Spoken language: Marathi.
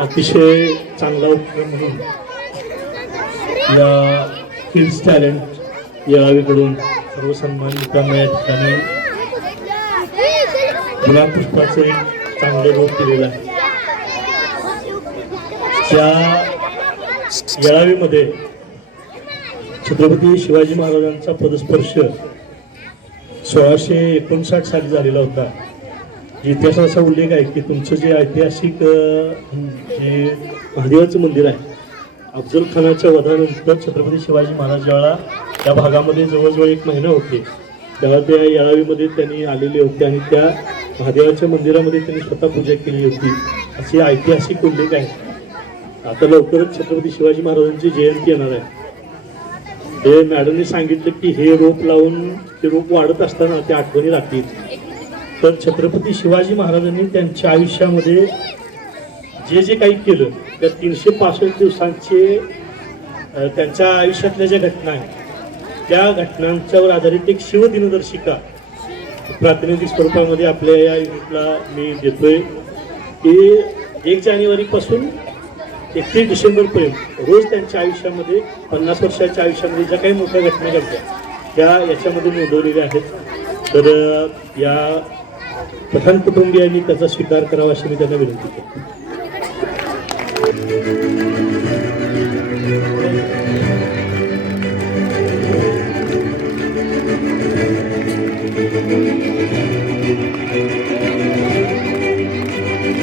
अतिशय चांगला उपक्रम म्हणून या किड्स टॅलेंट येळावीकडून सर्व सन्मानितांना या ठिकाणी गुलाब पुष्पाचं एक चांगलं रूप दिलेलं आहे. त्या येळावीमध्ये छत्रपती शिवाजी महाराजांचा पदस्पर्श 1659 साली झालेला होता. इतिहासाचा असा उल्लेख आहे की तुमचं जे ऐतिहासिक जे महादेवाचं मंदिर आहे, अफजल खानाच्या वधानंतर छत्रपती शिवाजी महाराज ज्यावेळा त्या भागामध्ये जवळजवळ 1 महिना होते तेव्हा त्या येळावीमध्ये त्यांनी आलेले होते आणि त्या महादेवाच्या मंदिरामध्ये त्यांनी स्वतः पूजा केली होती असे ऐतिहासिक उल्लेख आहे. आता लवकरच छत्रपती शिवाजी महाराजांची जयंती येणार आहे. हे मॅडमने सांगितलं की हे रोप लावून ते रोप वाढत असताना त्या आठवणी राहतील. तर छत्रपती शिवाजी महाराजांनी त्यांच्या आयुष्यामध्ये जे जे काही केलं त्या 365 दिवसांचे त्यांच्या आयुष्यातल्या ज्या घटना आहेत त्या घटनांच्यावर आधारित एक शिवदिनदर्शिका प्रातिनिधिक स्वरूपामध्ये आपल्या या युनिटला मी देतोय की 1 जानेवारीपासून 31 डिसेंबरपर्यंत रोज त्यांच्या आयुष्यामध्ये 50 वर्षाच्या आयुष्यामध्ये ज्या काही मोठ्या घटना घडल्या त्या याच्यामध्ये नोंदवलेल्या आहेत. तर या पठाण कुटुंबियांनी त्याचा स्वीकार करावा अशी मी त्यांना विनंती करतो.